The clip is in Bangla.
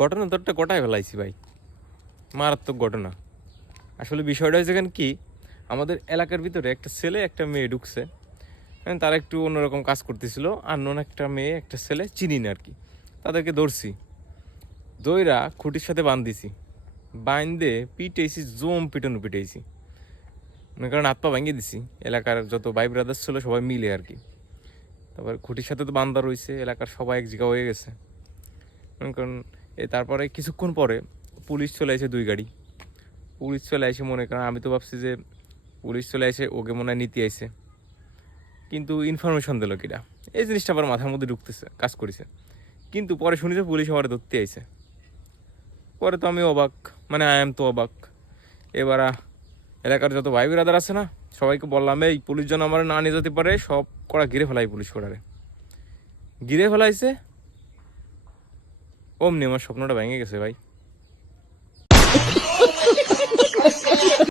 ঘটনা তো একটা গোটায় ফেলাইছি ভাই, মারাত্মক ঘটনা। আসলে বিষয়টা হয়েছে এখানে কি, আমাদের এলাকার ভিতরে একটা ছেলে একটা মেয়ে ঢুকছে। তারা একটু অন্যরকম কাজ করতেছিল, আর নন একটা মেয়ে একটা ছেলে চিনি না আর কি। তাদেরকে ধরছি, দইরা খুঁটির সাথে বান্ধিছি, বাইন্দে পিটাইছি, জম পিটানো পিটাইছি, মনে করেন হাত পা ভাঙিয়ে দিছি। এলাকার যত ভাই ব্রাদার্স ছিল সবাই মিলে আর কি। তারপর খুঁটির সাথে তো বান্ধা রয়েছে, এলাকার সবাই এক জায়গা হয়ে গেছে মনে করেন। তারপরে কিছুক্ষণ পরে পুলিশ চলে আসে, 2 গাড়ি পুলিশ চলে আসে। মনে করেন আমি তো ভাবছি যে পুলিশ চলে আসে ওকে মনে হয় নীতি আইছে, কিন্তু ইনফরমেশন দিল কিনা, এই জিনিসটা আবার মাথার মধ্যে ঢুকতেছে, কাজ করেছে। কিন্তু পরে শুনি যে পুলিশ আমার ধরতে আইছে। পরে তো আমি অবাক, মানে আই এম তো অবাক। এবার এলাকার যত ভাই ব্রাদার আছে না, সবাইকে বললাম এই পুলিশ যেন আমার না নিয়ে যেতে পারে, সব করা ঘিরে ফেলাই। পুলিশ করারে ঘিরে ফেলাইছে, অমনি আমার স্বপ্নটা ভেঙে গেছে ভাই।